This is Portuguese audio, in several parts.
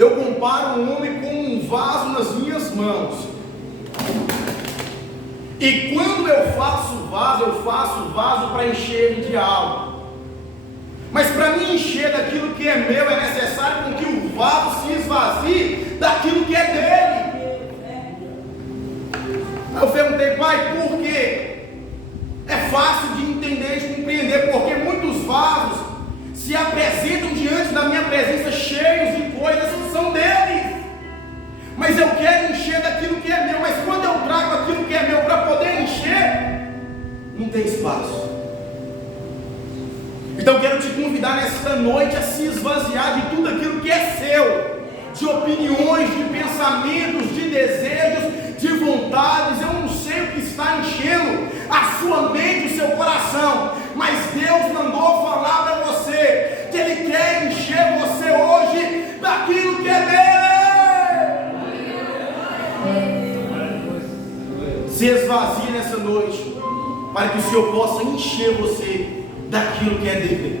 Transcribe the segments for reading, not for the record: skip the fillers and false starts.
eu comparo um homem com um vaso nas minhas mãos. E quando eu faço vaso para encher ele de algo. Mas para me encher daquilo que é meu, é necessário com que o vaso se esvazie daquilo que é dele. Aí eu perguntei, pai, por quê? É fácil de entender e de compreender, porque muitos vasos se apresentam diante da minha presença cheios de coisas que são dele. Mas eu quero encher daquilo que é meu. Mas quando eu trago aquilo que é meu para poder encher, não tem espaço. Então eu quero te convidar nesta noite a se esvaziar de tudo aquilo que é seu, de opiniões, de pensamentos, de desejos, de vontades. Eu não sei o que está enchendo a sua mente, o seu coração, mas Deus mandou falar para você que Ele quer encher você hoje daquilo que é dele. Se esvazie nessa noite, para que o Senhor possa encher você daquilo que é dele.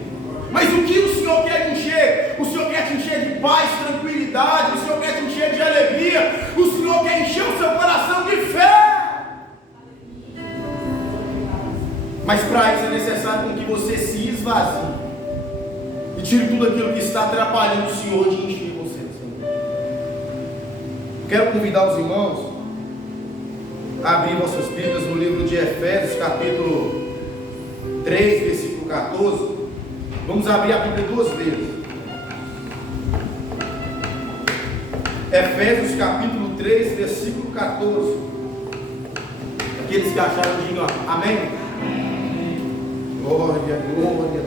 Mas o que o Senhor quer te encher? O Senhor quer te encher de paz, tranquilidade, o Senhor quer te encher de alegria, o Senhor quer encher o seu coração de fé. Mas para isso é necessário com que você se esvazie e tire tudo aquilo que está atrapalhando o Senhor de encher você. Quero convidar os irmãos a abrir vossas Bíblias no livro de Efésios, capítulo 3, versículo 14. Vamos abrir a Bíblia duas vezes. Efésios capítulo 3, versículo 14. Aqueles que acharam, digam amém. Glória, glória.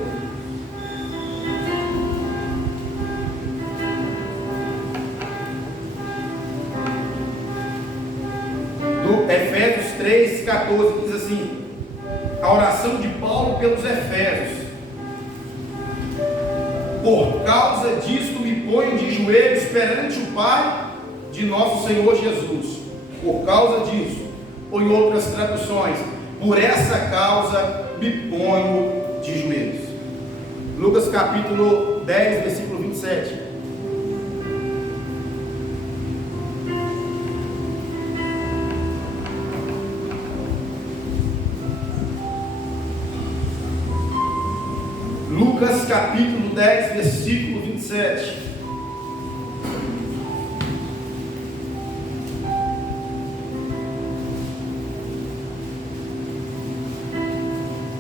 Do Efésios 3, 14 diz assim: a oração de Paulo pelos Efésios. Por causa disto me ponho de joelhos perante o Pai de nosso Senhor Jesus. Por causa disso, ou em outras traduções, por essa causa me ponho de joelhos. Lucas capítulo 10, versículo 27. Lucas capítulo 10, versículo 27.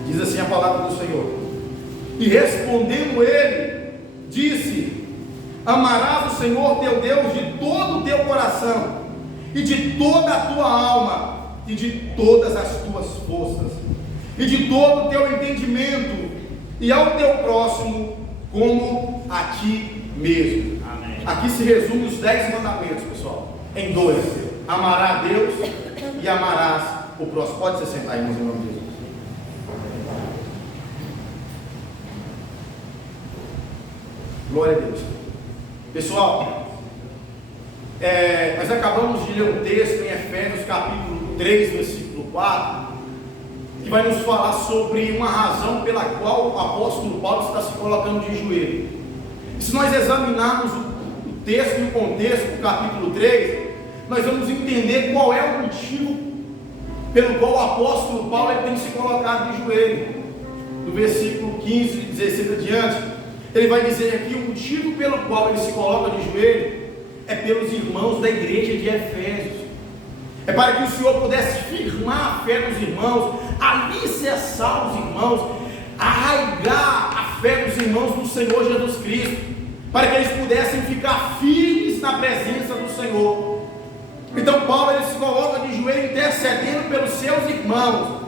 Diz assim a palavra do Senhor: e respondendo ele, disse: amarás o Senhor teu Deus de todo o teu coração, e de toda a tua alma, e de todas as tuas forças, e de todo o teu entendimento, e ao teu próximo como a ti mesmo. Amém. Aqui se resume os 10 mandamentos, pessoal, em dois: amarás a Deus e amarás o próximo. Pode se sentar, irmãos, em nome de Jesus. Glória a Deus. Pessoal, nós acabamos de ler um texto em Efésios capítulo 3, versículo 4, que vai nos falar sobre uma razão pela qual o apóstolo Paulo está se colocando de joelho. E se nós examinarmos o texto e o contexto do capítulo 3, nós vamos entender qual é o motivo pelo qual o apóstolo Paulo tem se colocado de joelho. No versículo 15 e 16 adiante, ele vai dizer aqui o motivo pelo qual ele se coloca de joelho é pelos irmãos da igreja de Efésios. É para que o Senhor pudesse firmar a fé dos irmãos, alicerçar os irmãos, arraigar a fé dos irmãos no Senhor Jesus Cristo, para que eles pudessem ficar firmes na presença do Senhor. Então Paulo ele se coloca de joelho intercedendo pelos seus irmãos,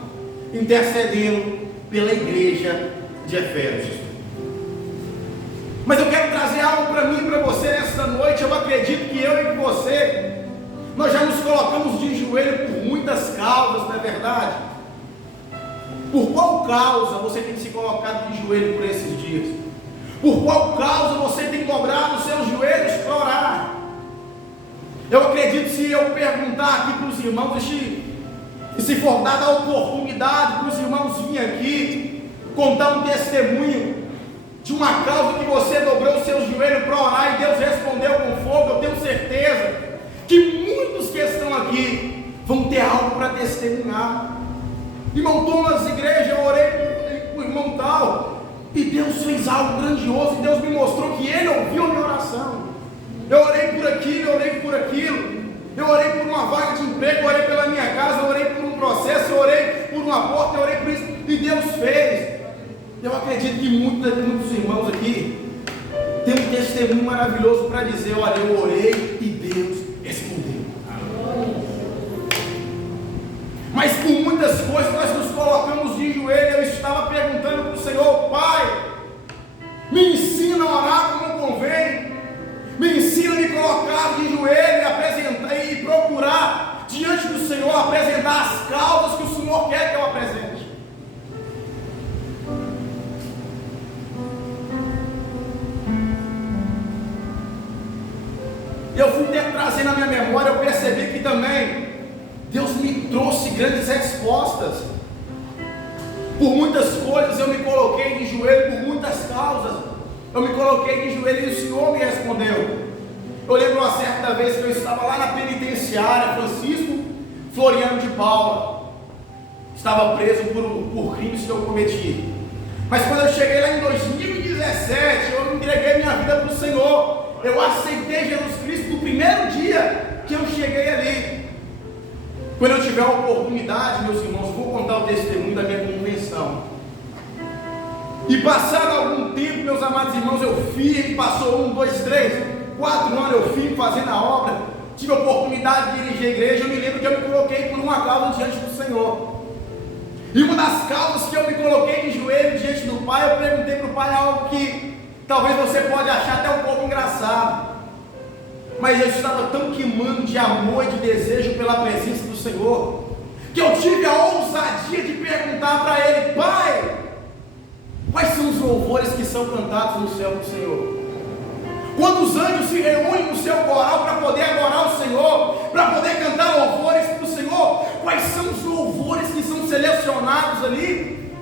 intercedendo pela igreja de Efésios. Mas eu quero trazer algo para mim e para você nesta noite. Eu acredito que eu e você, nós já nos colocamos de joelho por muitas causas, não é verdade? Por qual causa você tem se colocado de joelho por esses dias? Por qual causa você tem dobrado os seus joelhos para orar? Eu acredito, se eu perguntar aqui para os irmãos, e se for dada a oportunidade para os irmãos virem aqui contar um testemunho de uma causa que você dobrou os seus joelhos para orar e Deus respondeu com fogo, vão ter algo para testemunhar. Irmão Thomas, igreja, eu orei por irmão tal, e Deus fez algo grandioso, e Deus me mostrou que Ele ouviu a minha oração. Eu orei por aquilo, eu orei por aquilo, eu orei por uma vaga de emprego, eu orei pela minha casa, eu orei por um processo, eu orei por uma porta, eu orei por isso, e Deus fez. Eu acredito que muitos irmãos aqui têm um testemunho maravilhoso para dizer: olha, eu orei e Deus respondeu. Mas por muitas coisas nós nos colocamos de joelho. Eu estava perguntando para o Senhor: Pai, me ensina a orar como convém, me ensina a me colocar de joelho e apresentar e procurar diante do Senhor, apresentar as causas que o Senhor quer que eu apresente. Eu fui trazer na minha memória, eu percebi que também Deus me trouxe grandes respostas. Por muitas coisas eu me coloquei de joelho, por muitas causas eu me coloquei de joelho e o Senhor me respondeu. Eu lembro uma certa vez que eu estava lá na penitenciária Francisco Floriano de Paula, estava preso por crimes que eu cometi. Mas quando eu cheguei lá em 2017, eu entreguei minha vida para o Senhor. Eu aceitei Jesus Cristo no primeiro dia que eu cheguei ali. Quando eu tiver a oportunidade, meus irmãos, vou contar o testemunho da minha convenção. E passado algum tempo, meus amados irmãos, eu firme, passou 1, 2, 3, 4 anos eu firme fazendo a obra, tive a oportunidade de dirigir a igreja. Eu me lembro que eu me coloquei por uma causa diante do Senhor. E uma das causas que eu me coloquei de joelho diante do Pai, eu perguntei para o Pai algo que talvez você pode achar até um pouco engraçado, mas eu estava tão queimando de amor e de desejo pela presença do Senhor, que eu tive a ousadia de perguntar para Ele: Pai, quais são os louvores que são cantados no céu do Senhor? Quando os anjos se reúnem no seu coral para poder adorar o Senhor, para poder cantar louvores para o Senhor, quais são os louvores que são selecionados ali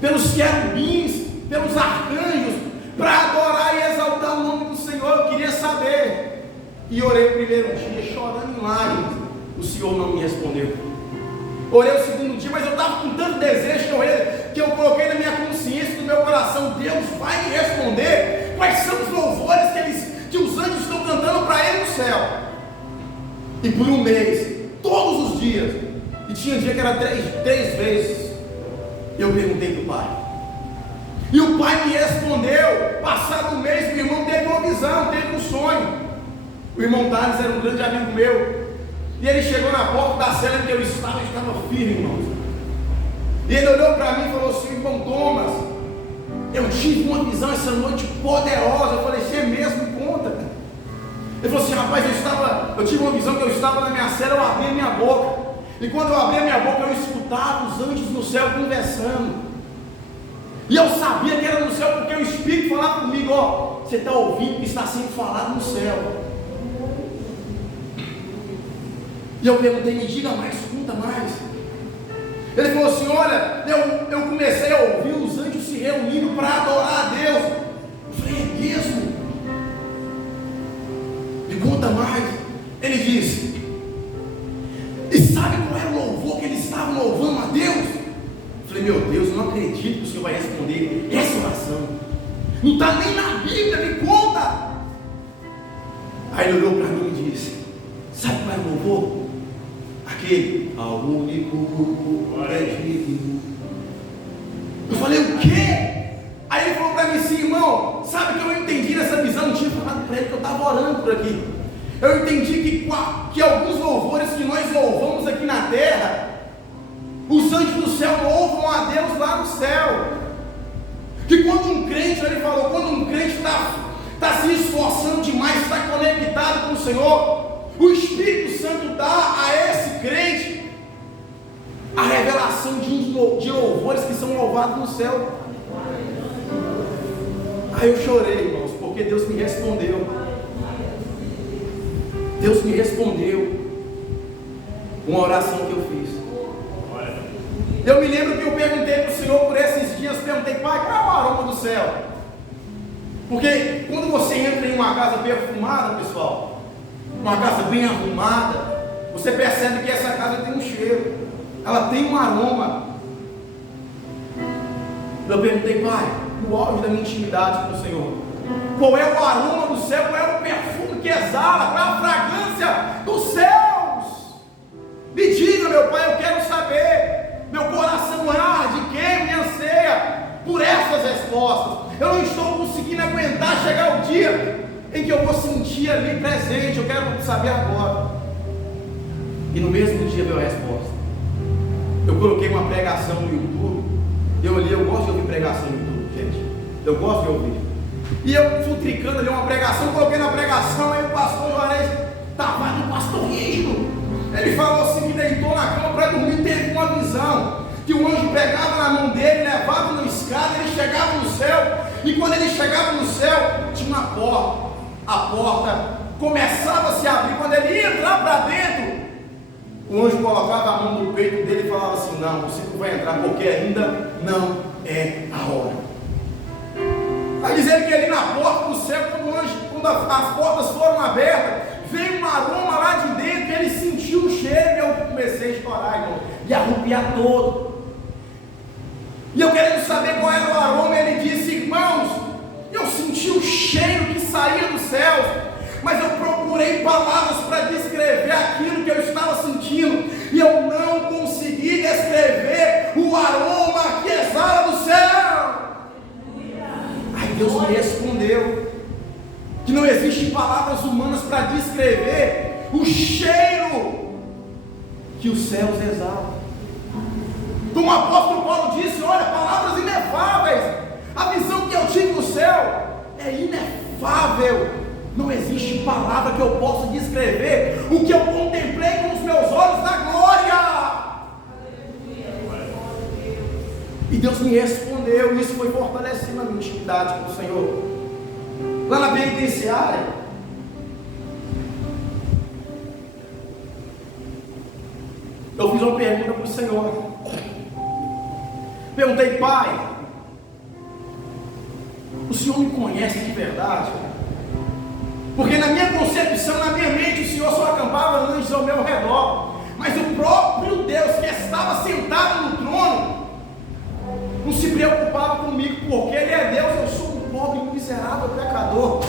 pelos querubins, pelos arcanjos, para adorar e exaltar o nome do Senhor? Eu queria saber. E orei o primeiro dia chorando em lágrimas, o Senhor não me respondeu. Orei o segundo dia, mas eu estava com tanto desejo que eu coloquei na minha consciência, no meu coração: Deus vai me responder. Quais são os louvores que os anjos estão cantando para Ele no céu? E por um mês, todos os dias, e tinha dia que era três vezes, eu perguntei para o Pai. E o Pai me respondeu. Passado um mês, o irmão teve uma visão, teve um sonho. O irmão Thales era um grande amigo meu, e ele chegou na porta da cela que eu estava firme, irmãos. E ele olhou para mim e falou assim: irmão Thomas, eu tive uma visão essa noite poderosa. Eu falei: você mesmo? Me conta. Ele falou assim: rapaz, eu tive uma visão que eu estava na minha cela, eu abri a minha boca, e quando eu abri a minha boca, eu escutava os anjos no céu conversando. E eu sabia que era no céu, porque o Espírito falava comigo: ó, você está ouvindo o que está sendo falado no céu. E eu perguntei: me diga mais, conta mais. Ele falou assim: olha, eu comecei a ouvir os anjos se reunindo para adorar a Deus. Eu falei: é mesmo? Me conta mais. Ele disse: e sabe qual era o louvor que eles estavam louvando a Deus? Eu falei: meu Deus, eu não acredito que o Senhor vai responder essa oração. Não está nem na Bíblia, me conta. Aí ele olhou para mim e disse: sabe qual era o louvor? Aquele: ao único legítimo. Eu falei: o quê? Aí ele falou para mim assim: irmão, sabe que eu entendi nessa visão? Eu tinha falado para ele que eu estava orando por aqui. Eu entendi que alguns louvores que nós louvamos aqui na terra, os anjos do céu louvam a Deus lá no céu. Que quando um crente, ele falou, quando um crente está se esforçando demais, está conectado com o Senhor, o Espírito Santo dá a esse crente a revelação de louvores que são louvados no céu. Aí eu chorei, irmãos, porque Deus me respondeu. Deus me respondeu uma oração que eu fiz. Eu me lembro que eu perguntei para o Senhor por esses dias, perguntei: Pai, qual é o aroma do céu? Porque quando você entra em uma casa perfumada, pessoal, uma casa bem arrumada, você percebe que essa casa tem um cheiro, ela tem um aroma. Eu perguntei, pai, no auge da minha intimidade com o Senhor, qual é o aroma do céu, qual é o perfume que exala, qual é a fragrância dos céus? Me diga, meu pai, eu quero saber. Meu coração arde, queima e anseia por essas respostas. Eu não estou conseguindo aguentar chegar o dia em que eu vou sentir ali presente. Eu quero saber agora. E no mesmo dia veio a resposta. Eu coloquei uma pregação no YouTube. Eu gosto de ouvir pregação no YouTube, gente. Eu gosto de ouvir. E eu fui tricando ali uma pregação, coloquei na pregação, aí o pastor Juarez estava no pastor rindo. Ele falou assim, que deitou na cama para dormir, teve uma visão, que o anjo pegava na mão dele, levava na escada, ele chegava no céu, e quando ele chegava no céu, tinha uma porta, a porta começava a se abrir, quando ele ia entrar para dentro, o anjo colocava a mão no peito dele e falava assim, não, você não vai entrar, porque ainda não é a hora. Vai dizer que ali na porta do céu, quando as portas foram abertas, veio um aroma lá de dentro, ele sentiu o cheiro, e eu comecei a chorar, irmão, e arrupiar todo. E eu querendo saber qual era o aroma, ele disse, irmãos, eu senti o cheiro que saía dos céus, mas eu procurei palavras para descrever aquilo que eu estava sentindo, e eu não consegui descrever o aroma que exala do céu. Aí Deus me respondeu que não existem palavras humanas para descrever o cheiro que os céus exalam. Como o apóstolo Paulo disse, olha, palavras inefáveis. A visão que eu tive no céu é inefável. Não existe palavra que eu possa descrever o que eu contemplei com os meus olhos na glória. E Deus me respondeu, e isso foi fortalecendo a minha intimidade com o Senhor. Lá na penitenciária, eu fiz uma pergunta para o Senhor. Perguntei, pai, o Senhor me conhece de verdade? Porque na minha concepção, na minha mente, o Senhor só acampava anjos ao meu redor, mas o próprio Deus que estava sentado no trono não se preocupava comigo, porque Ele é Deus, eu sou um pobre, miserável, pecador,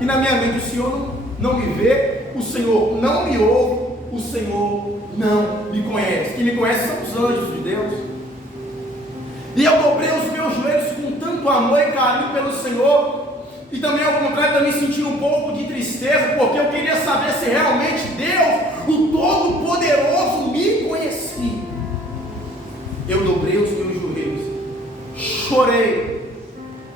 e na minha mente o Senhor não me vê, o Senhor não me ouve, o Senhor não me conhece. Quem me conhece são os anjos de Deus. E eu dobrei os meus joelhos com tanto amor e carinho pelo Senhor, e também ao contrário, também senti um pouco de tristeza, porque eu queria saber se realmente Deus, o Todo-Poderoso, me conhecia. Eu dobrei os meus joelhos, chorei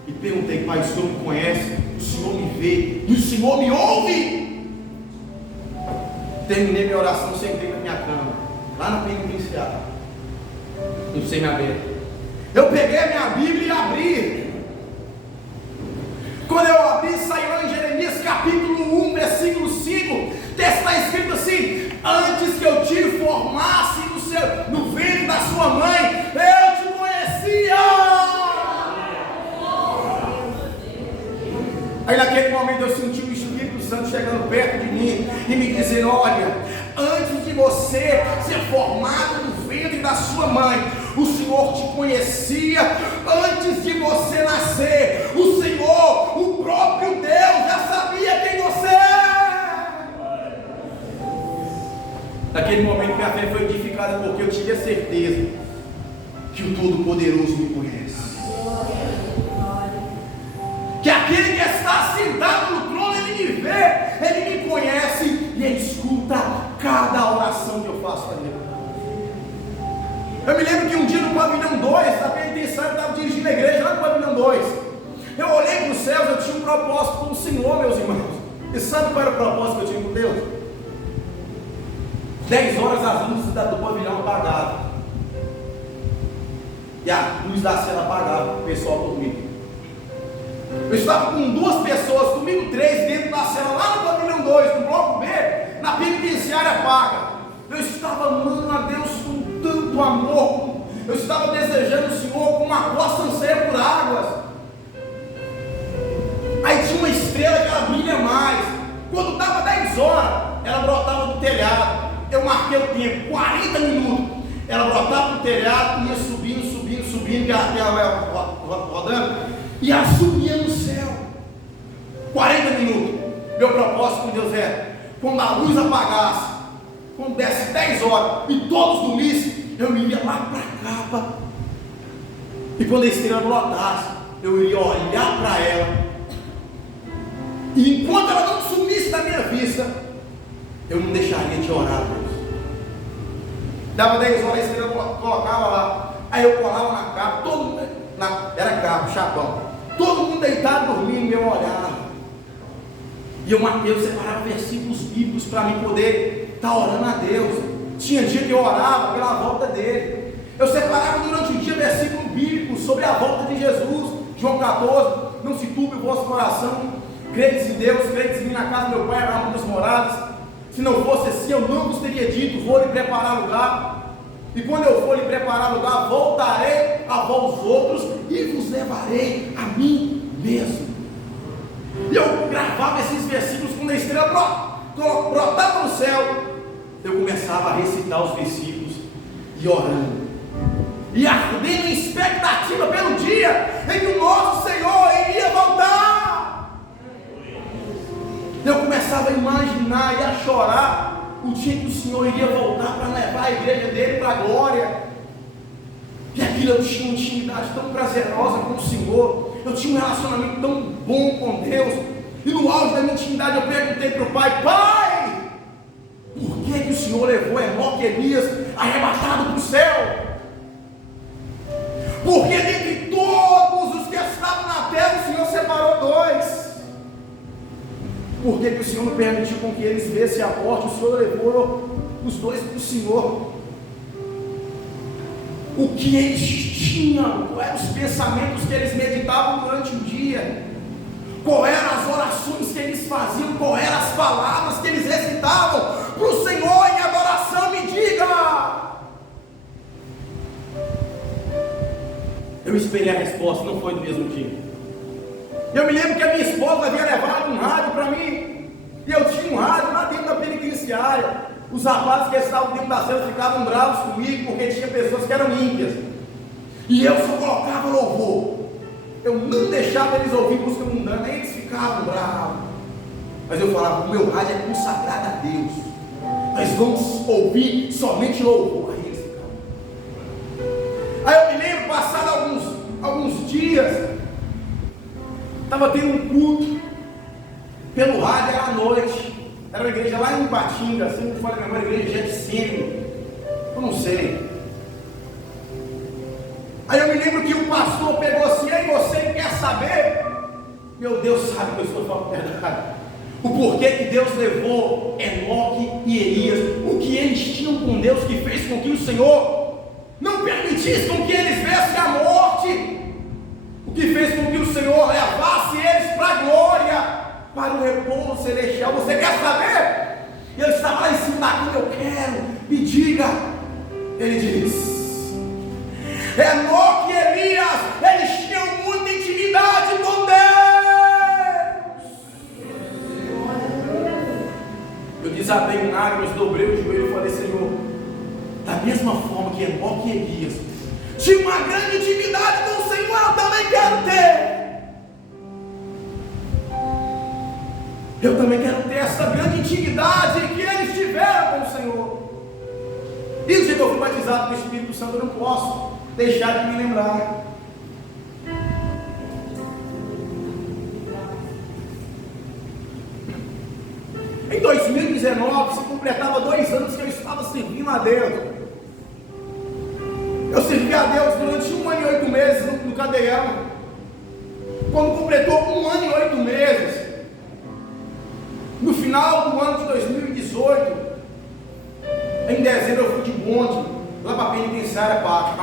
e perguntei, pai, o Senhor me conhece, o Senhor me vê e o Senhor me ouve? Terminei minha oração, sentei na minha cama, lá na penitenciária, no semi-aberto. Eu peguei a minha Bíblia e abri. Quando eu abri, saiu lá em Jeremias capítulo 1, versículo 5, está escrito assim: antes que eu te formasse no ventre da sua mãe, eu te conhecia. Aí naquele momento eu senti o Espírito Santo chegando perto de mim e me dizendo: olha, antes de você ser formado no ventre da sua mãe, o Senhor te conhecia. Antes de você nascer, o Senhor, o próprio Deus, já sabia quem você é. Naquele momento minha fé foi edificada, porque eu tinha certeza que o Todo-Poderoso me conhece, que aquele que está sentado no trono, Ele me vê, Ele me conhece e Ele escuta cada oração que eu faço para Ele. Eu me lembro que um dia no pavilhão 2, na penitenciária, eu estava dirigindo a igreja lá no pavilhão 2. Eu olhei para os céus, eu tinha um propósito com o Senhor, meus irmãos. E sabe qual era o propósito que eu tinha com Deus? 10 horas as luzes do pavilhão apagadas, e a luz da cela apagada, o pessoal dormindo. Eu estava com 2 pessoas, comigo 3 dentro da cela, lá no pavilhão 2, no bloco B, na penitenciária paga. Eu estava amando a Deus com tanto amor, eu estava desejando o Senhor como uma costa anseia por águas. Aí tinha uma estrela que ela brilha mais. Quando dava 10 horas, ela brotava do telhado. Eu marcava naquele tempo, 40 minutos, ela brotava no telhado, ia subindo, que ela rodando, e ela subia no céu. 40 minutos. Meu propósito com Deus é, quando a luz apagasse, quando desse 10 horas e todos dormissem, eu iria lá para a capa. E quando a estrela brotasse, eu iria olhar para ela. E enquanto ela não sumisse da minha vista, eu não deixaria de orar a Deus. Dava 10 horas, a estrela colocava lá. Aí eu colava na capa, todo mundo, era capa, chapão. Todo mundo deitado, dormindo, eu olhava. E eu separava versículos bíblicos para mim poder estar orando a Deus. Tinha dia que eu orava pela volta dele. Eu separava durante o dia versículo bíblico sobre a volta de Jesus. João 14, não se turbe o vosso coração. Credes em Deus, credes em mim, na casa do meu pai, há muitas moradas. Se não fosse assim, eu não vos teria dito, vou lhe preparar lugar. E quando eu for lhe preparar lugar, voltarei a vós outros e vos levarei a mim mesmo. E eu gravava esses versículos quando a estrela brotava no céu. Eu começava a recitar os versículos e orando. E ardendo em expectativa pelo dia em que o nosso Senhor iria voltar. Eu começava a imaginar e a chorar o dia que o Senhor iria voltar para levar a igreja dele para a glória. E aquilo eu tinha uma intimidade tão prazerosa com o Senhor. Eu tinha um relacionamento tão bom com Deus. E no auge da minha intimidade eu perguntei para o pai: pai, por que o Senhor levou Enoque e Elias arrebatado para o céu? Porque dentre todos os que estavam na terra o Senhor separou 2. Por que o Senhor não permitiu com que eles vissem a morte? O Senhor levou os 2 para o Senhor. O que eles tinham, quais eram os pensamentos que eles meditavam durante o dia, quais eram as orações que eles faziam, quais eram as palavras que eles recitavam para o Senhor em adoração, me diga. Eu esperei a resposta, não foi do mesmo dia. Eu me lembro que a minha esposa havia levado um rádio para mim, e eu tinha um rádio lá dentro da penitenciária. Os rapazes que estavam dentro da cela ficavam bravos comigo, porque tinha pessoas que eram ímpias, e eu só colocava louvor. Eu não deixava eles ouvir música mundana, aí eles ficavam bravos. Mas eu falava: o meu rádio é consagrado a Deus, nós vamos ouvir somente louvor. Aí eles ficavam. Aí eu me lembro, passado alguns dias, estava tendo um culto pelo rádio, era à noite. Era uma igreja lá em Ipatinga, assim, não fala a memória, igreja de Sêmio, eu não sei. Aí eu me lembro que o pastor pegou assim: ei, você quer saber? Meu Deus sabe que eu estou falando a verdade. O porquê que Deus levou Enoque e Elias, o que eles tinham com Deus que fez com que o Senhor não permitisse com que eles vissem a morte, o que fez com que o Senhor levasse eles para a glória, para o repouso celestial. Você quer saber? Ele estava lá em cima da cama: eu quero, me diga. Ele diz: Enoque e Elias, eles tinham muita intimidade com Deus. Eu desabei em lágrimas, dobrei o joelho e falei: Senhor, da mesma forma que Enoque e Elias tinham uma grande intimidade com o Senhor, eu também quero ter. Eu também quero ter essa grande intimidade que eles tiveram com o Senhor. E o dia que eu fui batizado com o Espírito Santo, eu não posso deixar de me lembrar. Em 2019 se completava 2 anos que eu estava servindo a Deus. Eu servi a Deus durante 1 ano e 8 meses no Cadeião. Quando completou 1 ano e 8 meses, no final do ano de 2018, em dezembro, eu fui de bonde lá para a penitenciária Pátio,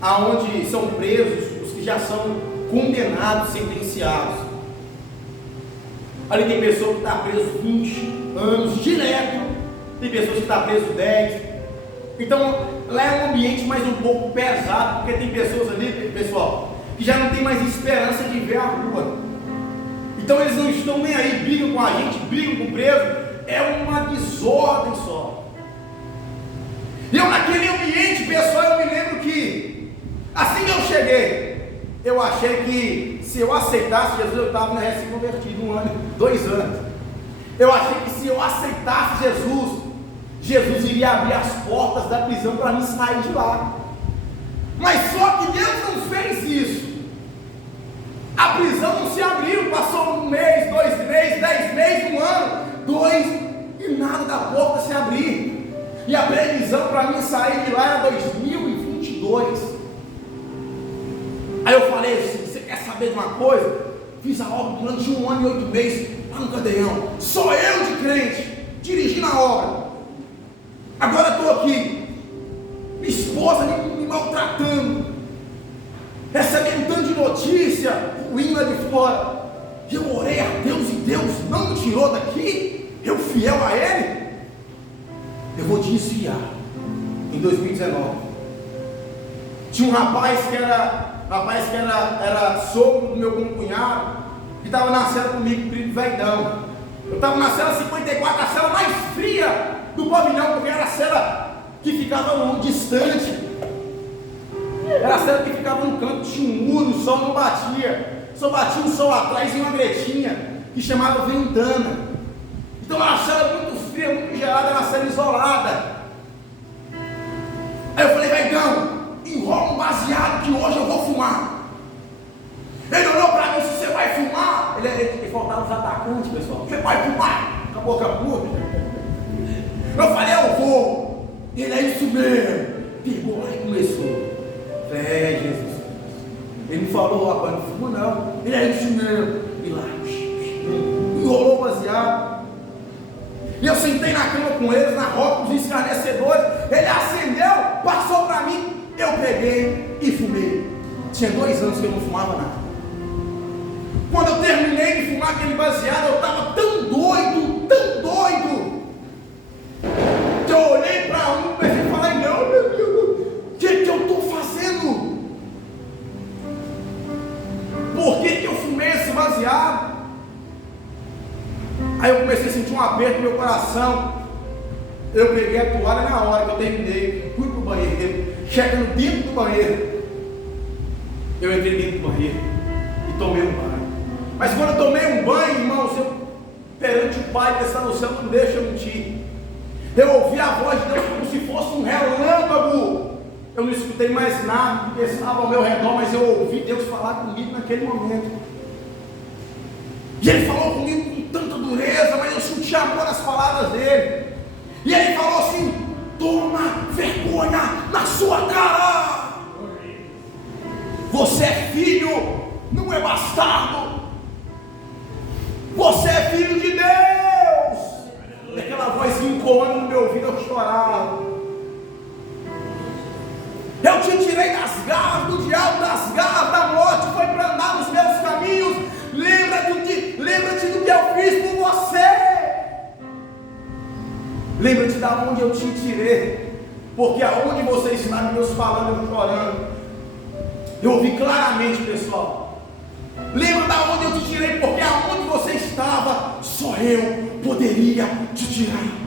aonde são presos os que já são condenados, sentenciados. Ali tem pessoa que está preso 20 anos direto, tem pessoas que estão preso 10. Então lá é um ambiente mais um pouco pesado, porque tem pessoas ali, pessoal, que já não tem mais esperança de ver a rua. Então eles não estão nem aí, brigam com a gente, brigam com o preso, é uma desordem só. E eu naquele ambiente, pessoal, eu me lembro que, assim que eu cheguei, eu achei que se eu aceitasse Jesus, eu estava recém-convertido 1 ano, 2 anos. Eu achei que se eu aceitasse Jesus iria abrir as portas da prisão para mim sair de lá. Mas só que Deus não fez isso. A prisão não se abriu, passou 1 mês, 2 meses, 10 meses, 1 ano, 2, e nada da porta se abrir. E a previsão para mim sair de lá era 2022. Aí eu falei assim: você quer saber de uma coisa? Fiz a obra durante 1 ano e 8 meses lá no Cadeião, só eu de crente, dirigindo a obra. Agora estou aqui, minha esposa me maltratando, recebendo tanto de notícia ruim lá de fora. E eu orei a Deus e Deus não me tirou daqui, eu fiel a Ele. Eu vou desviar. Em 2019 tinha um rapaz que era sogro do meu cunhado, que estava na cela comigo, primo Veidão. Eu estava na cela 54, a cela mais fria do pavilhão, porque era a cela que ficava distante, era a cela que ficava no canto, tinha um muro, o sol não batia, só batia um sol atrás e uma gretinha que chamava ventana. Então era uma cela muito fria, muito gelada, era uma cela isolada. Aí eu falei: Veidão, enrola um baseado que hoje eu vou fumar. Ele olhou para mim: se você vai fumar, ele faltava os atacantes, pessoal. Você vai fumar? Com a boca puta. Eu falei: eu vou. Ele: é isso mesmo. Pegou lá e começou. É, Jesus. Ele me falou: rapaz, não fuma não. Ele: é isso mesmo. E lá, enrolou o baseado. E eu sentei na cama com eles, na roda dos escarnecedores. Ele acendeu, passou para mim. Eu peguei e fumei. Tinha 2 anos que eu não fumava nada. Quando eu terminei de fumar aquele baseado, eu estava tão doido, que eu olhei para um e comecei a falar: não, meu Deus, o que eu estou fazendo? Por que eu fumei esse baseado? Aí eu comecei a sentir um aperto no meu coração. Eu peguei a toalha na hora que eu terminei, fui para o banheiro, chegando dentro do banheiro, eu entrei dentro do banheiro e tomei um banho. Mas quando eu tomei um banho, irmãos, eu, perante o Pai que está no céu, não deixa eu mentir, eu ouvi a voz de Deus como se fosse um relâmpago. Eu não escutei mais nada que estava ao meu redor, mas eu ouvi Deus falar comigo naquele momento. E Ele falou comigo com tanta dureza, mas eu senti amor nas palavras dele. E Ele falou assim: toma vergonha na sua cara. Você é filho, não é bastardo. Você é filho de Deus. E aquela voz ecoando no meu ouvido, eu chorava. Eu te tirei das garras do diabo, das garras da morte, foi para andar nos meus caminhos. Lembra-te do que eu fiz por você. Lembra-te da onde eu te tirei, porque aonde você está, Deus falando, eu chorando. Eu ouvi claramente, pessoal. Lembra da onde eu te tirei, porque aonde você estava, só eu poderia te tirar.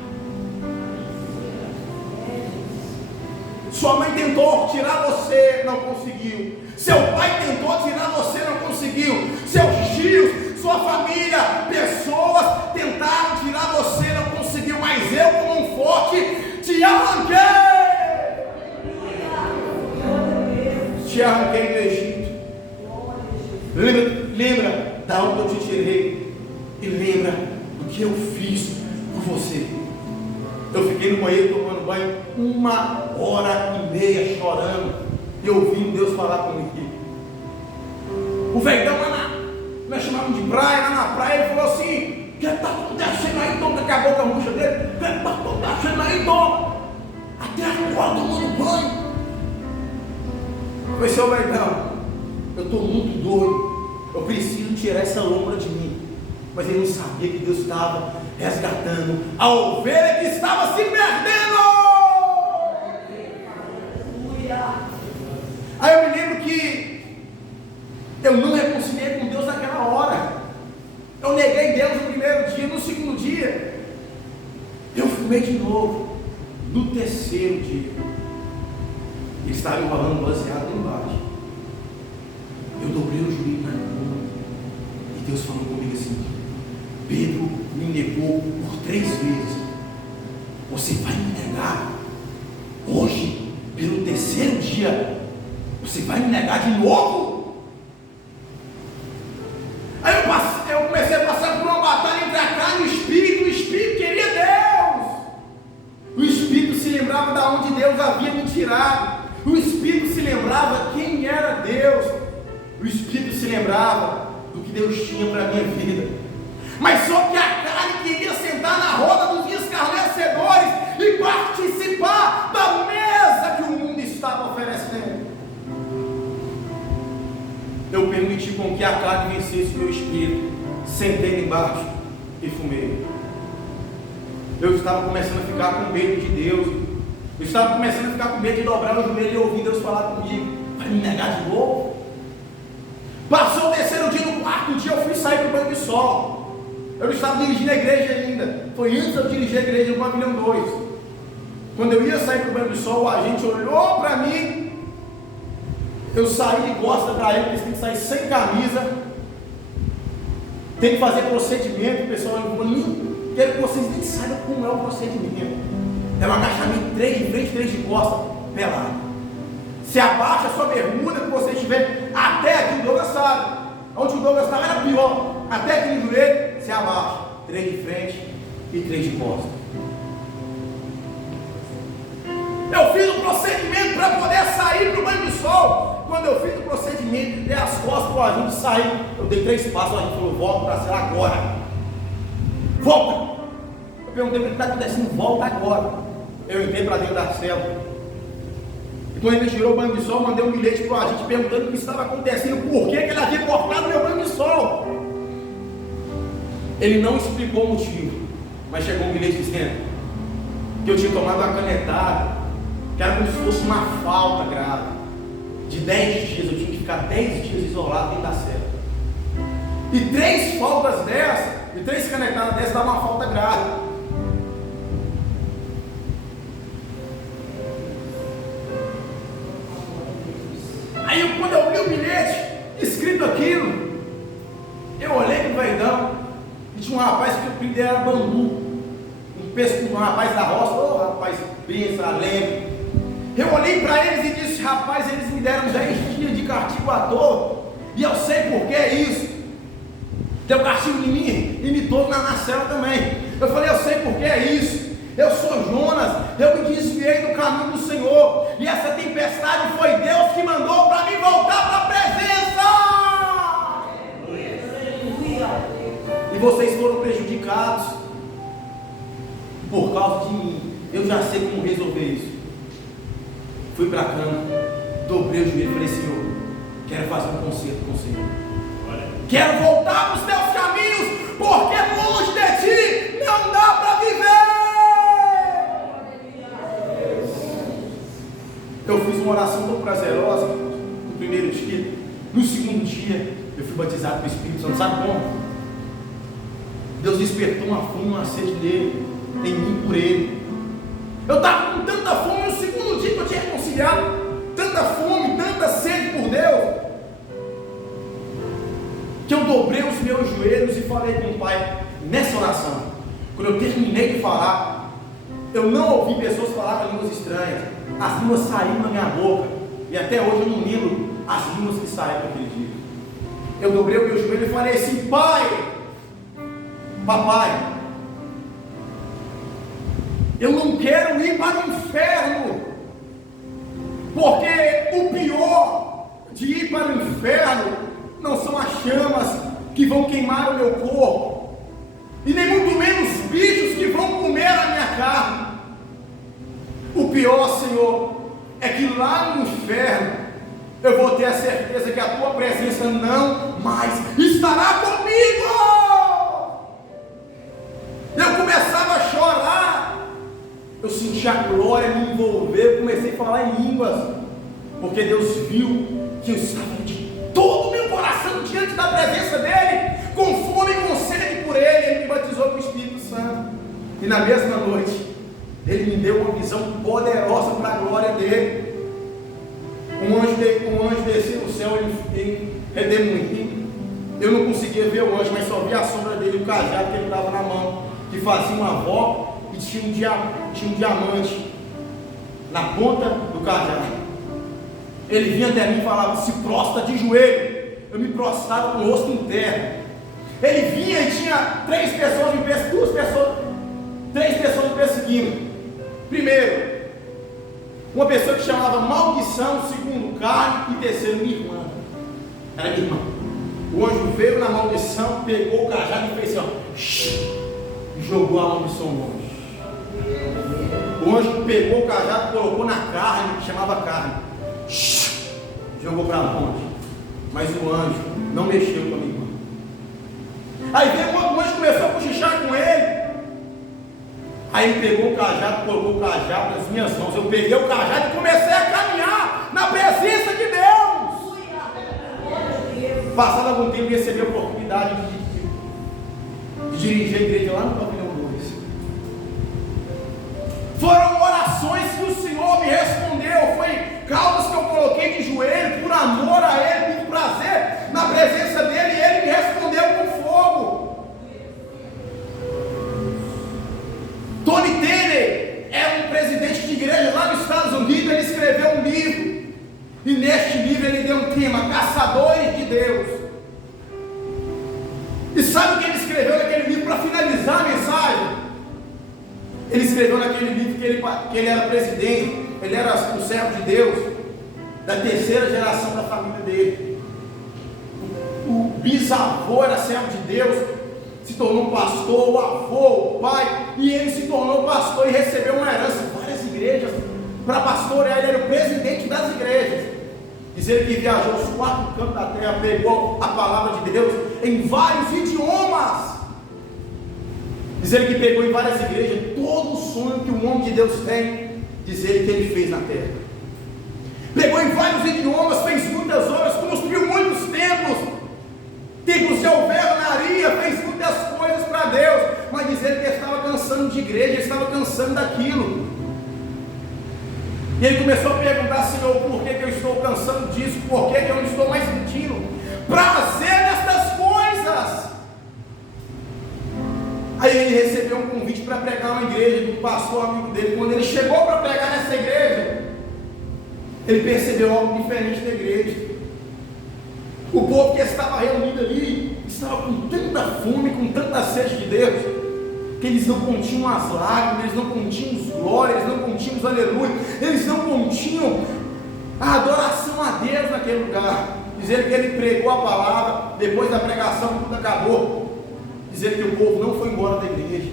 Sua mãe tentou tirar você, não conseguiu. Seu pai tentou tirar você, não conseguiu. Seus tios, sua família, pessoas tentaram tirar você, não conseguiu. Mas eu, como um forte, te arranquei. Te arranquei do Egito. Lembra da onde eu te tirei. E lembra do que eu fiz por você. Eu fiquei no banheiro tomando banho 1h30 chorando e ouvindo Deus falar comigo. O Veidão lá nós chamamos de praia, lá na praia, ele falou assim: o que está acontecendo aí, Tom? Daqui a pouco a bucha dele: o que está acontecendo aí, Tom? Até agora tomando banho. Eu falei: seu Veidão, eu estou muito doido, eu preciso tirar essa lombra de mim. Mas ele não sabia que Deus estava resgatando a ovelha que estava se perdendo. Aí eu me lembro que eu não reconciliei com Deus naquela hora. Eu neguei Deus no primeiro dia. No segundo dia eu fumei de novo. No terceiro dia, ele estava enrolando baseado lá embaixo. Eu dobrei o joelho na cama e Deus falou comigo assim: Pedro me negou por 3 vezes. Você vai me negar hoje, pelo terceiro dia? Você vai me negar de novo? Aí eu comecei a passar por uma batalha entre a carne e o espírito. O espírito queria Deus. O espírito se lembrava de onde Deus havia me tirado. O espírito se lembrava quem era Deus. O espírito se lembrava do que Deus tinha para a minha vida. Mas só que a carne queria sentar na roda dos escarnecedores e participar da mesa que o mundo estava oferecendo. Eu permiti com que a carne vencesse o meu espírito. Sentei embaixo e fumei. Eu estava começando a ficar com medo de Deus. Eu estava começando a ficar com medo de dobrar o joelho e ouvir Deus falar comigo: vai me negar de novo? Passou o terceiro dia, no quarto dia eu fui sair para o banho de sol. Eu não estava dirigindo a igreja ainda. Foi antes de eu dirigir a igreja no Pavilhão 2. Quando eu ia sair para o banho de sol, o agente olhou para mim. Eu saí de costas para ele, porque você tem que sair sem camisa. Tem que fazer procedimento. O pessoal falou: não quero que vocês nem saibam como é o procedimento. É um agachamento 3 de frente, 3 de costas, pelado. Se abaixa a sua bermuda, que você estiver até aqui, o Douglas sabe. Onde o Douglas estava era pior. Até aqui no joelho, se abaixa. 3 de frente e 3 de costas. Eu fiz o procedimento para poder sair para o banho de sol. Quando eu fiz o procedimento, dei as costas para o agente sair. Eu dei 3 passos, o agente falou: volta para a cela agora. Volta. Eu perguntei para ele: o que está acontecendo? Volta agora. Eu entrei para dentro da cela. E quando ele tirou o banho de sol, mandei um bilhete para o agente perguntando o que estava acontecendo, por que ele havia cortado meu banho de sol. Ele não explicou o motivo, mas chegou um bilhete dizendo que eu tinha tomado uma canetada, que era como se fosse uma falta grave. De 10 dias, eu tinha que ficar 10 dias isolado dentro da cela. E 3 faltas dessas, e 3 canetadas dessas, dava uma falta grave. Aí quando eu vi o bilhete, escrito aquilo, eu olhei pro verdão, e tinha um rapaz que o apelido dele era Bambu, um rapaz da roça. Ô rapaz, benção, alegre. Eu olhei para eles e disse: rapaz, eles me deram 10 dias de castigo à toa, e eu sei por que é isso. Deu castigo em mim e me dou na cela também. Eu falei: eu sei por que é isso. Eu sou Jonas, eu me desviei do caminho do Senhor, e essa tempestade foi Deus que mandou para mim voltar para a presença. E vocês foram prejudicados por causa de mim. Eu já sei como resolver isso. Fui para a cama, dobrei o joelho e falei: Senhor, quero fazer um concerto com o Senhor. Quero voltar para os teus caminhos, porque longe de ti não dá para viver. Eu fiz uma oração tão prazerosa no primeiro dia. No segundo dia, eu fui batizado pelo Espírito Santo. Sabe como? Deus despertou uma fome, uma sede dele, em mim por ele. Eu estava com tanta fome no segundo dia que eu tinha reconciliado, tanta fome, tanta sede por Deus, que eu dobrei os meus joelhos e falei com o Pai nessa oração. Quando eu terminei de falar, eu não ouvi pessoas falarem línguas estranhas. As línguas saíram na minha boca, e até hoje eu não lembro as línguas que saíram naquele dia. Eu dobrei o meu joelho e falei assim: Pai, papai, eu não quero ir para o inferno, porque o pior de ir para o inferno não são as chamas que vão queimar o meu corpo, e nem muito menos bichos que vão comer a minha carne. O pior, Senhor, é que lá no inferno eu vou ter a certeza que a tua presença não mais estará comigo. Eu começava a chorar, eu senti a glória me envolver, comecei a falar em línguas, porque Deus viu que eu estava de todo o meu coração diante da presença dele, com fome e com sede por ele. Ele me batizou com o Espírito Santo, e na mesma noite Ele me deu uma visão poderosa para a glória dele. Um anjo desceu do céu em redemoinho. Eu não conseguia ver o anjo, mas só via a sombra dele, o cajado que ele dava na mão, que fazia uma volta e tinha um diamante na ponta do cajado. Ele vinha até mim e falava: se prostra de joelho. Eu me prostrava com o rosto em terra. Ele vinha e tinha três pessoas me perseguindo. Primeiro, uma pessoa que chamava maldição, segundo carne, e terceiro, minha irmã. Era minha irmã. O anjo veio na maldição, pegou o cajado e fez assim, ó, e jogou a maldição longe. O anjo pegou o cajado, colocou na carne, que chamava carne, jogou para longe. Mas o anjo não mexeu com a minha irmã. Aí veio o outro anjo, começou a cochichar com ele. Aí ele pegou o cajado, colocou o cajado nas minhas mãos. Eu peguei o cajado e comecei a caminhar na presença de Deus. Passado algum tempo, recebi a oportunidade de dirigir a igreja lá no Pavilhão 2. Foram orações que o Senhor me respondeu. Foi causas que eu coloquei de joelho por amor a Ele, por prazer na presença dEle, e Ele me respondeu com fogo. Tony Tanner é um presidente de igreja lá nos Estados Unidos. Ele escreveu um livro, e neste livro ele deu um tema: Caçadores de Deus. E sabe o que ele escreveu naquele livro para finalizar a mensagem? Ele escreveu naquele livro que ele era presidente, ele era um servo de Deus, da terceira geração da família dele. O bisavô era servo de Deus, se tornou pastor, o avô, o pai, e ele se tornou pastor e recebeu uma herança em várias igrejas para pastorear. Ele era o presidente das igrejas. Diz ele que viajou os 4 cantos da terra, pregou a palavra de Deus em vários idiomas. Diz ele que pegou em várias igrejas todo o sonho que o homem de Deus tem. Diz ele que ele fez na terra. Pegou em vários idiomas, fez muitas obras, construiu muitos templos de alvenaria, fez muitas coisas para Deus. Mas diz ele que ele estava cansando de igreja, ele estava cansando daquilo. E ele começou a perguntar: Senhor, por que eu estou cansando disso? Por que eu não estou mais sentindo prazer nestas coisas? Aí ele recebeu um convite para pregar uma igreja do pastor amigo dele. Quando ele chegou para pregar nessa igreja, ele percebeu algo diferente da igreja. O povo que estava reunido ali estava com tanta fome, com tanta sede de Deus, que eles não continham as lágrimas, eles não continham os glórias, eles não continham os aleluia, eles não continham a adoração a Deus naquele lugar. Diz ele que ele pregou a palavra, depois da pregação tudo acabou. Diz ele que o povo não foi embora da igreja.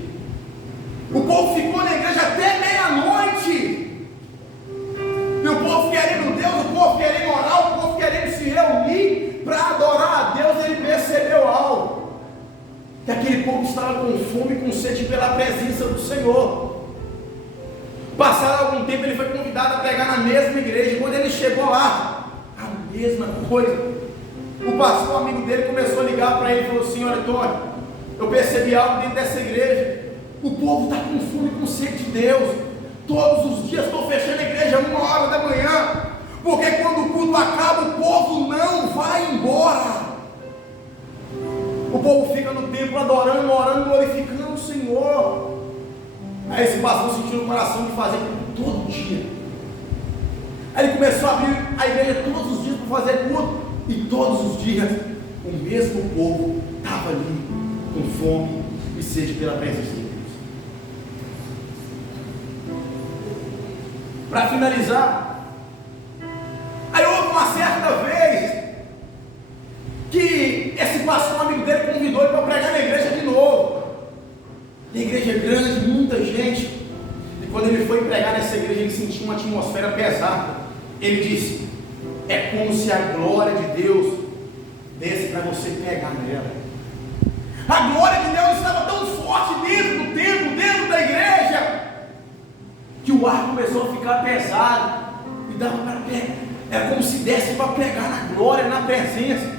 O povo ficou na igreja até meia-noite. E o povo querendo Deus, o povo querendo orar, o povo querendo se reunir para adorar a Deus. Ele percebeu algo, que aquele povo estava com fome, com sede pela presença do Senhor. Passado algum tempo, ele foi convidado a pregar na mesma igreja. Quando ele chegou lá, a mesma coisa. O pastor amigo dele começou a ligar para ele e falou assim: olha, Tony, eu percebi algo dentro dessa igreja. O povo está com fome, com sede de Deus. Todos os dias estou fechando a igreja 1h da manhã, porque quando o culto acaba, o povo não vai embora. O povo fica no templo adorando, orando, glorificando o Senhor. Aí esse pastor sentiu no coração de fazer todo dia. Aí ele começou a abrir a igreja todos os dias para fazer culto. E todos os dias o mesmo povo estava ali com fome e sede pela presença de Deus. Para finalizar, aí houve uma certa vez que esse pastor amigo dele convidou ele para pregar na igreja de novo. A igreja é grande, muita gente. E quando ele foi pregar nessa igreja, ele sentiu uma atmosfera pesada. Ele disse: é como se a glória de Deus desse para você pegar nela. A glória de Deus estava tão forte dentro do templo, dentro da igreja, que o ar começou a ficar pesado. E dava para pegar. Era como se desse para pegar na glória, na presença.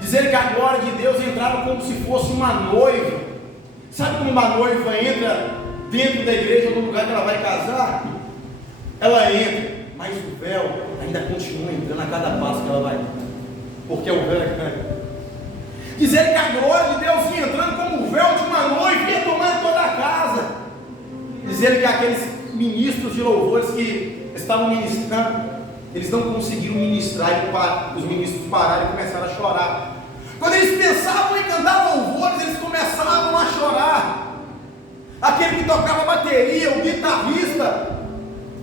Dizer que a glória de Deus entrava como se fosse uma noiva. Sabe como uma noiva entra dentro da igreja, no lugar que ela vai casar, ela entra, mas o véu ainda continua entrando a cada passo que ela vai, porque o véu é grande. Dizer que a glória de Deus ia entrando como o véu de uma noiva e ia tomando toda a casa. Dizer que aqueles ministros de louvores que estavam ministrando, eles não conseguiram ministrar, e os ministros pararam e começaram a chorar. Quando eles pensavam em cantar louvores, eles começavam a chorar. Aquele que tocava bateria, o guitarrista,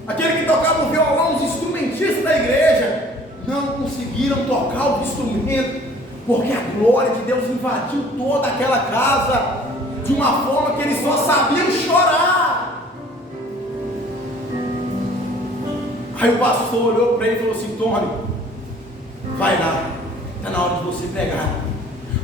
aquele que tocava o violão, os instrumentistas da igreja, não conseguiram tocar o instrumento, porque a glória de Deus invadiu toda aquela casa, de uma forma que eles só sabiam chorar. Aí o pastor olhou para ele e falou assim: Tony, vai lá, está na hora de você pregar.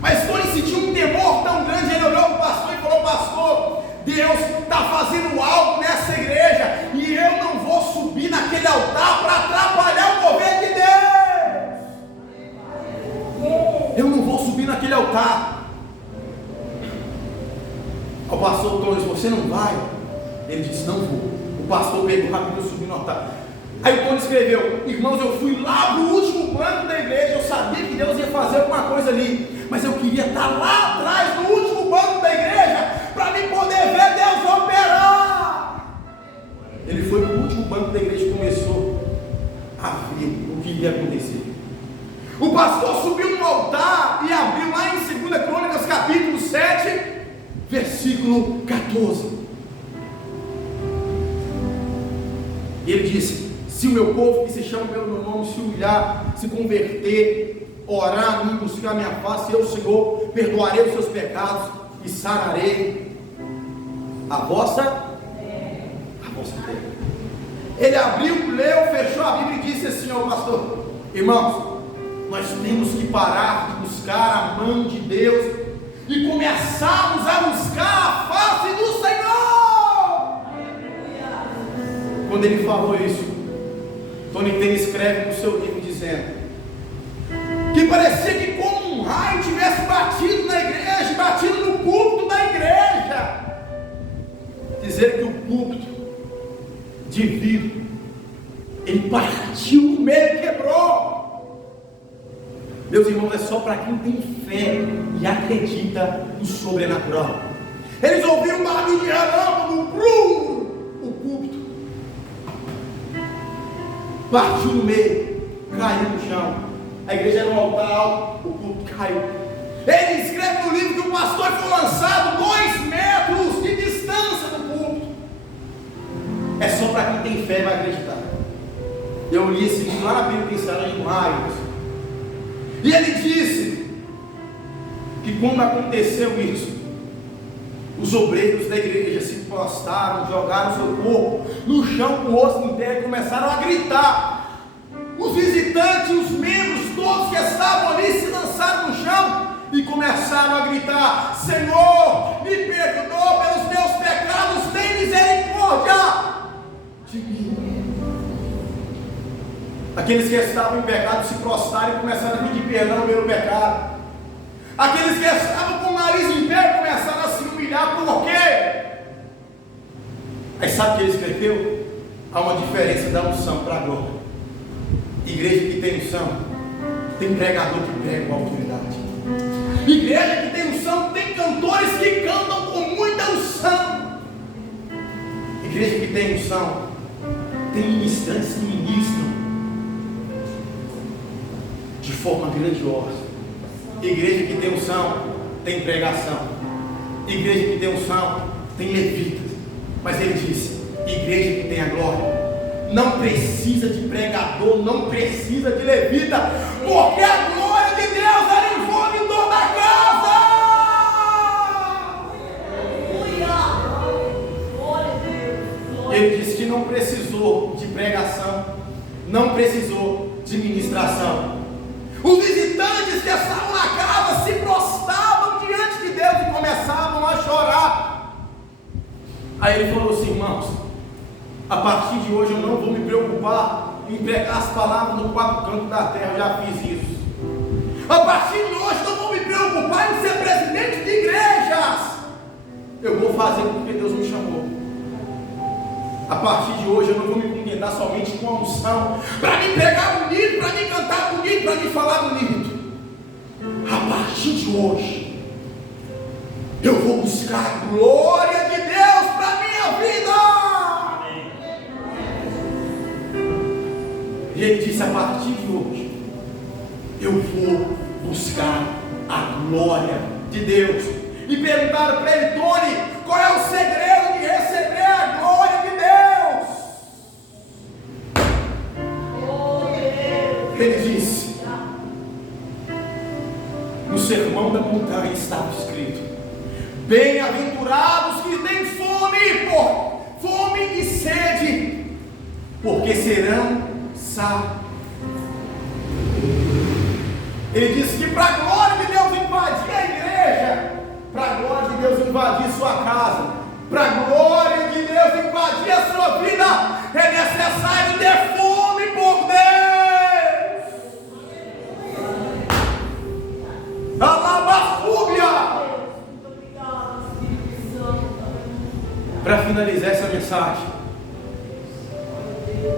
Mas Tony sentiu um temor tão grande, ele olhou para o pastor e falou: pastor, Deus está fazendo algo nessa igreja, e eu não vou subir naquele altar para atrapalhar o mover de Deus. Eu não vou subir naquele altar. O pastor Tony disse: você não vai? Ele disse: não vou. O pastor pegou rapidinho e subiu no altar. Aí o Tony escreveu: irmãos, eu fui lá no último banco da igreja, eu sabia que Deus ia fazer alguma coisa ali, mas eu queria estar lá atrás, no último banco da igreja, para mim poder ver Deus operar. Ele foi no último banco da igreja e começou a ver o que ia acontecer. O pastor subiu no altar e abriu lá em 2 Crônicas capítulo 7, versículo 14. E ele disse: se o meu povo que se chama pelo meu nome se humilhar, se converter, orar a mim, buscar a minha face, eu, Senhor, perdoarei os seus pecados e sararei a vossa terra. Ele abriu, leu, fechou a Bíblia e disse assim ao pastor: irmãos, nós temos que parar de buscar a mão de Deus e começarmos a buscar a face do Senhor. Quando ele falou isso, Tony Tenney escreve no seu livro dizendo que parecia que como um raio tivesse batido na igreja, batido no púlpito da igreja. Dizer que o púlpito de vidro, ele partiu no meio e quebrou. Meus irmãos, é só para quem tem fé e acredita no sobrenatural. Eles ouviram um barulho de relâmpago, o púlpito partiu no meio, caiu no chão. A igreja era um altar alto, o púlpito caiu. Ele escreve no livro que o pastor foi lançado 2 metros de distância do púlpito. É só para quem tem fé e vai acreditar. Eu li esse livro lá na penitenciária de Raios, e ele disse que quando aconteceu isso, os obreiros da igreja se prostraram, jogaram seu corpo no chão com o rosto em terra e começaram a gritar. Os visitantes, os membros, todos que estavam ali se lançaram no chão e começaram a gritar: Senhor, me perdoa pelos meus pecados, tem misericórdia de mim. Aqueles que estavam em pecado se prostraram e começaram a pedir perdão pelo pecado. Aqueles que estavam com o nariz em pé começaram a se humilhar. Por quê? Aí sabe o que ele escreveu? Há uma diferença da unção para a glória. Igreja que tem unção, tem pregador que prega com autoridade. Igreja que tem unção, tem cantores que cantam com muita unção. Igreja que tem unção, tem ministrantes que ministram de forma grandiosa. Igreja que tem unção, tem pregação. Igreja que tem unção, tem levitas. Mas ele disse: igreja que tem a glória não precisa de pregador, não precisa de levita, porque a glória de Deus ela envolve toda a casa. Ele disse que não precisou de pregação, não precisou de ministração. Os visitantes que estavam na casa se prostravam diante de Deus e começavam a chorar. Aí ele falou assim: irmãos, a partir de hoje eu não vou me preocupar em pregar as palavras no 4 cantos da terra, eu já fiz isso. A partir de hoje eu não vou me preocupar em ser presidente de igrejas. Eu vou fazer porque Deus me chamou. A partir de hoje eu não vou me contentar somente com a unção para me pregar bonito, para me cantar bonito, para me falar bonito. A partir de hoje eu vou buscar a glória de Deus para a minha vida. E ele disse: a partir de hoje eu vou buscar a glória de Deus. E perguntaram para ele: Tony, qual é o segredo de receber a glória de Deus? Ele disse: no sermão da montanha estava escrito: bem-aventurados que têm fome e sede, porque serão salvos. Ele disse que para a glória de Deus invadir a igreja, para a glória de Deus invadir sua casa, para a glória de Deus invadir a sua vida, é necessário ter fome por Deus. Alabafúbia. Para finalizar essa mensagem,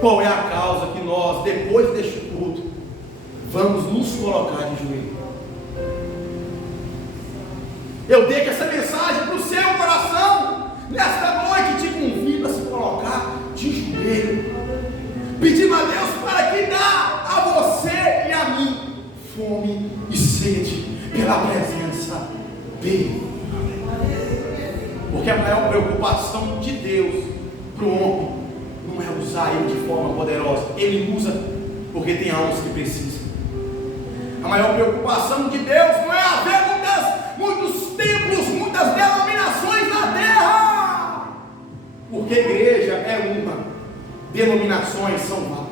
qual é a causa que nós, depois deste culto, vamos nos colocar de joelho? Eu deixo essa mensagem para o seu coração. Nesta noite te convido a se colocar de joelho, pedindo a Deus para que dá a você e a mim fome e sede pela presença dele. Porque a maior preocupação de Deus para o homem não é usar ele de forma poderosa. Ele usa porque tem almas que precisam. A maior preocupação de Deus não é haver muitos templos, muitas denominações na terra, porque igreja é uma, denominações são várias.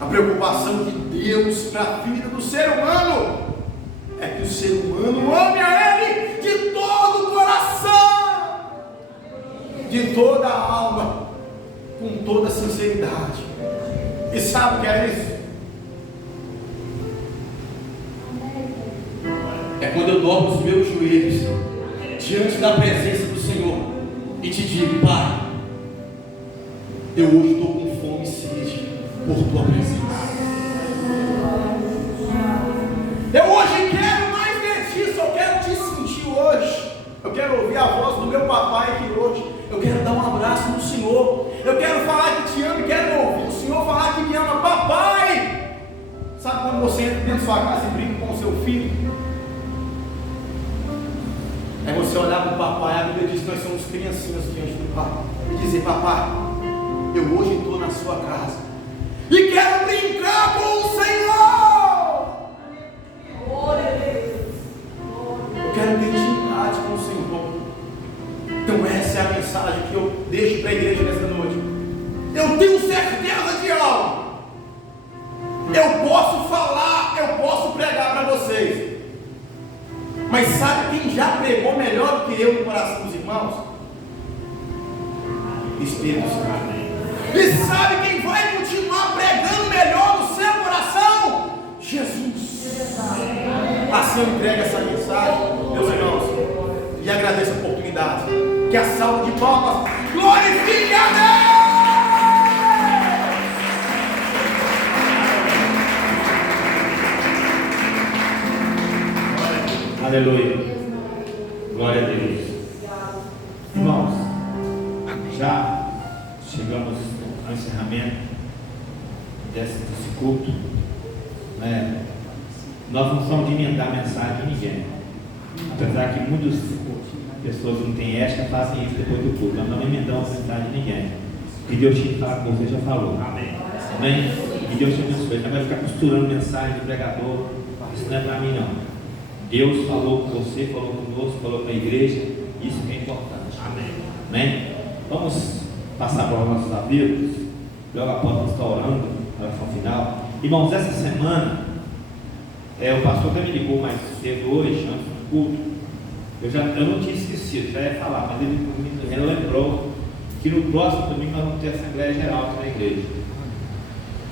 A preocupação de Deus para a vida do ser humano é que o ser humano ame a Ele de todo o coração, de toda a alma, com toda a sinceridade. E sabe o que é isso? É quando eu dobro os meus joelhos diante da presença do Senhor e te digo: Pai, eu hoje estou com fome e sede por tua presença. Eu hoje quero mais de ti, só quero te sentir hoje. Eu quero ouvir a voz do meu papai aqui hoje. Eu quero dar um abraço no Senhor. Eu quero falar que te amo e quero ouvir o Senhor falar que me ama. Papai! Sabe quando você entra dentro da sua casa e brinca com o seu filho? É você olhar para o papai, a Bíblia diz que nós somos criancinhas diante do pai, e dizer: papai, eu hoje estou na sua casa e quero brincar com o Senhor. Eu quero ter intimidade com o Senhor. Então essa é a mensagem que eu deixo para a igreja nesta noite. Eu tenho certeza de algo. Eu posso falar, eu posso pregar para vocês, mas sabe quem já pregou melhor do que eu no coração dos irmãos? Espírito Santo. E sabe quem vai continuar pregando melhor no seu coração? Jesus. Assim eu entrego essa mensagem, meus irmãos, e agradeço a oportunidade. Que a salva de palmas glorifique a Deus. Aleluia. Glória a Deus. Irmãos, já chegamos ao encerramento desse culto, né? Nós não somos de emendar a mensagem de ninguém. Apesar que muitas pessoas não têm ética, fazem isso depois do culto. Nós não emendamos a mensagem de ninguém. O que Deus tinha que falar com você já falou. Amém. Amém? E Deus te abençoe. Não vai ficar costurando mensagem do pregador. Isso não é para mim, não. Deus falou com você, falou conosco, falou com a igreja. Isso que é importante. Amém. Amém? Vamos passar para os nossos avisos. Logo após nós estar orando, na oração final. Irmãos, essa semana, o pastor até me ligou mais cedo hoje, antes do culto. Eu não tinha esquecido, já ia falar, mas ele me lembrou que no próximo domingo nós vamos ter a Assembleia Geral aqui na igreja.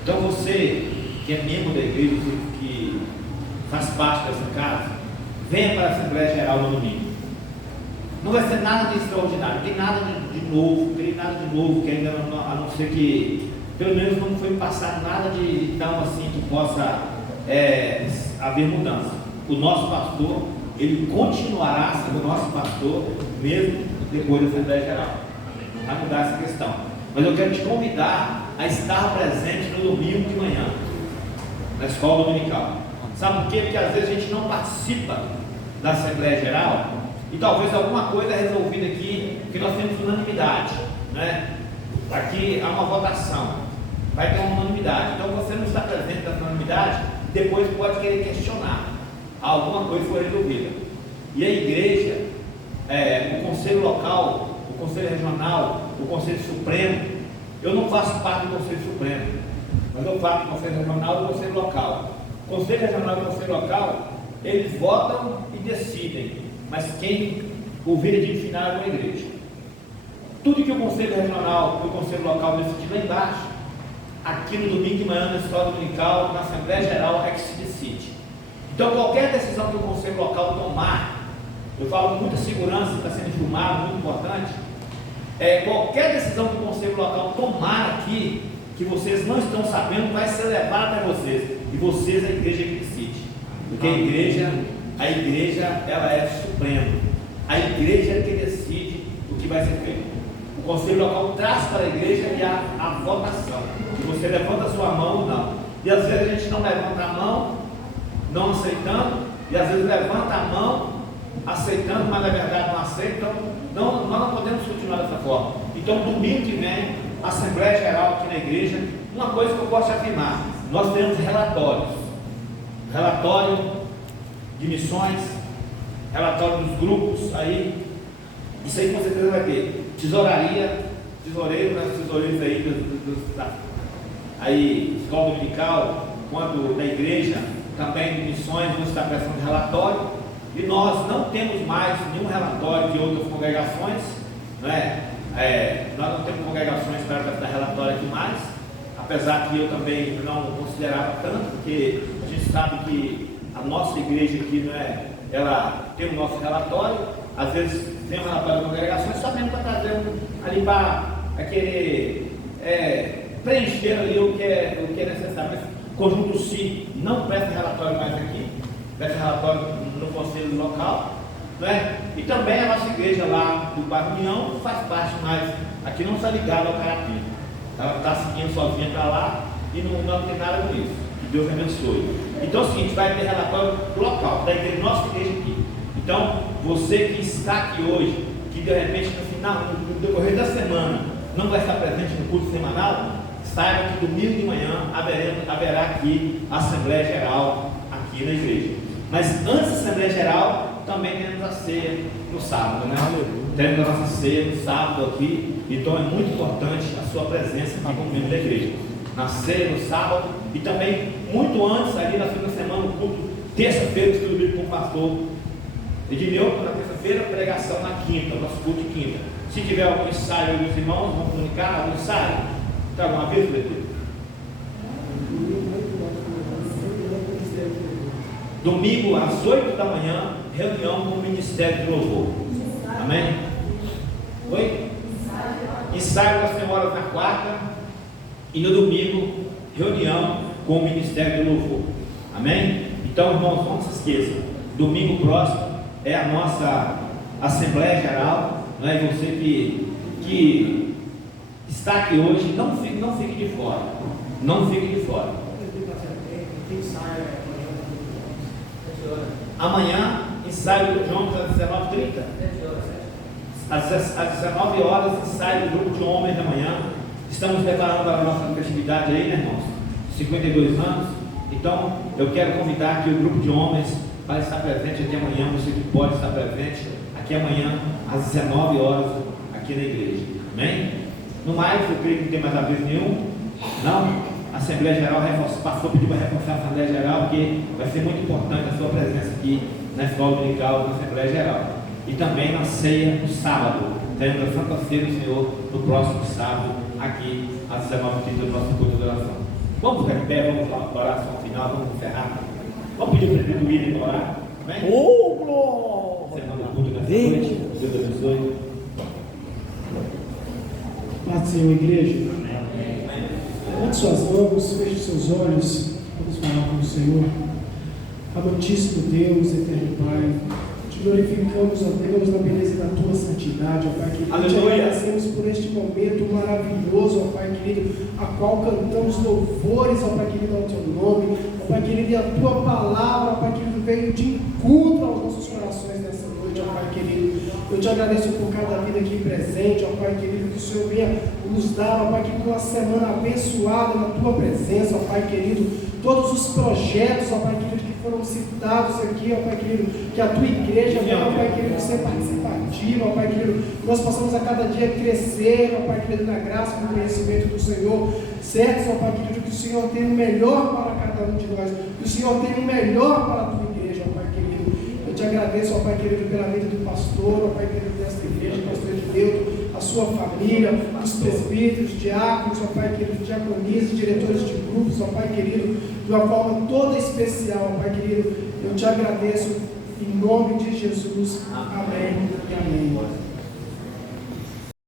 Então você que é membro da igreja, você que faz parte dessa casa, venha para a Assembleia Geral no domingo. Não vai ser nada de extraordinário, não tem nada de novo, não tem nada de novo que ainda não, a não ser que, pelo menos não foi passado nada de tão assim que possa haver mudança. O nosso pastor, ele continuará sendo o nosso pastor, mesmo depois da Assembleia Geral. Não vai mudar essa questão. Mas eu quero te convidar a estar presente no domingo de manhã, na escola dominical. Sabe por quê? Porque às vezes a gente não participa da Assembleia Geral e talvez alguma coisa é resolvida aqui, que nós temos unanimidade, né? Aqui há uma votação, vai ter uma unanimidade. Então você não está presente nessa unanimidade, depois pode querer questionar. Alguma coisa foi resolvida. E a igreja, o conselho local, o conselho regional, o conselho supremo, eu não faço parte do conselho supremo, mas eu faço do conselho regional e do conselho local. O conselho regional e o conselho local, eles votam e decidem, mas o veredito final é a igreja. Tudo que o conselho regional e o conselho local decidir lá embaixo, aqui no domingo de manhã, na escola dominical, na Assembleia Geral, é que se decide. Então qualquer decisão que o conselho local tomar, eu falo com muita segurança, está sendo filmado, muito importante, qualquer decisão que o conselho local tomar aqui, que vocês não estão sabendo, vai ser levada até vocês, e vocês, a igreja que decide, porque a igreja ela é suprema, a igreja é que decide o que vai ser feito. O conselho local traz para a igreja e a votação, se você levanta a sua mão ou não, e às vezes a gente não levanta a mão, não aceitando, e às vezes levanta a mão, aceitando, mas na verdade não aceita. Então nós não podemos continuar dessa forma. Então domingo que vem, Assembleia Geral aqui na igreja, uma coisa que eu posso afirmar, nós temos relatório de missões, relatório dos grupos aí, isso aí com certeza vai ter tesoureiros aí, escola dominical, quanto da igreja, também de missões, vão estar prestando relatório, e nós não temos mais nenhum relatório de outras congregações, né? Nós não temos congregações para prestar relatório aqui mais, apesar que eu também não considerava tanto, porque a gente sabe que a nossa igreja aqui, ela tem o nosso relatório, às vezes tem um relatório de congregações, só mesmo para trazer ali para querer preencher ali o que é necessário. Mas o conjunto si não presta relatório mais aqui, presta relatório no conselho local, né? E também a nossa igreja lá do bairro União faz parte, mas aqui não está ligada ao Carapim, ela está seguindo sozinha para lá e não tem nada com isso. Que Deus abençoe. Então é o seguinte, vai ter relatório local da igreja, nossa igreja aqui. Então você que está aqui hoje, que de repente no final, no decorrer da semana, não vai estar presente no culto semanal, saiba que domingo de manhã haverá aqui a Assembleia Geral aqui na igreja. Mas antes da Assembleia Geral, também temos a ceia no sábado, né? Temos a nossa ceia no sábado aqui, então é muito importante a sua presença aqui como membro da igreja. Na ceia no sábado e também muito antes, ali na segunda semana, no culto, terça-feira, estudo bíblico com o pastor Edneu, na terça-feira, pregação na quinta, nosso culto de quinta. Se tiver algum ensaio dos irmãos, vamos comunicar algum ensaio. Tem alguma vez, Pedro? Domingo às 8 da manhã, reunião com o Ministério de Louvor. Amém? Oi? Ensaio das senhoras na quarta e no domingo, reunião com o Ministério de Louvor. Amém? Então, irmãos, não se esqueçam, domingo próximo é a nossa Assembleia Geral, né? E você que está aqui hoje, não fique de fora. Não fique de fora. Amanhã, ensaio do Jones às 19h30. Às 19 horas, ensaio do grupo de homens da manhã. Estamos preparando para a nossa festividade aí, né, irmãos? 52 anos. Então, eu quero convidar aqui o grupo de homens para estar presente até amanhã. Você que pode estar presente aqui amanhã, às 19 horas, aqui na igreja. Amém? No mais, eu creio que não tem mais aviso nenhum. Não? A Assembleia Geral pediu para reforçar a Assembleia Geral, porque vai ser muito importante a sua presença aqui na escola dominical da Assembleia Geral. E também na ceia no sábado. Teremos a Santa Ceia do Senhor no próximo sábado, aqui às 19h30 do nosso culto de oração. Vamos ficar de pé, vamos lá, oração final, vamos encerrar. Vamos pedir para o William orar. Amém? Oh, glória! Semana do culto dessa noite. Deus abençoe. Paz do Senhor, igreja. Levante suas mãos, feche seus olhos, vamos falar com o Senhor. Amantíssimo Deus, eterno Pai, te glorificamos, ó Deus, na beleza da tua santidade, ó Pai querido. Te agradecemos por este momento maravilhoso, ó Pai querido, a qual cantamos louvores, ó Pai querido, ao teu nome, ó Pai querido, e a tua palavra, ó Pai querido, veio de encontro aos nossos corações nessa noite, ó Pai querido. Eu te agradeço por cada vida aqui presente, ó Pai querido, que o Senhor venha nos dar, ó Pai querido, uma semana abençoada na tua presença, ó Pai querido. Todos os projetos, ó Pai querido, que foram citados aqui, ó Pai querido, que a tua igreja venha, ó Pai querido, ser participativa, ó Pai querido, que nós possamos a cada dia crescer, ó Pai querido, na graça e no conhecimento do Senhor, certos, ó Pai querido, que o Senhor tem o melhor para cada um de nós, que o Senhor tem o melhor para a tua igreja, ó Pai querido. Eu te agradeço, ó Pai querido, pela vida do pastor, ó Pai querido, desta igreja, pastor Edileuto, a sua família, os presbíteros, diáconos, ó Pai querido, diaconisas, diretores de grupos, ó Pai querido, de uma forma toda especial, ó Pai querido, eu te agradeço em nome de Jesus. Amém e amém.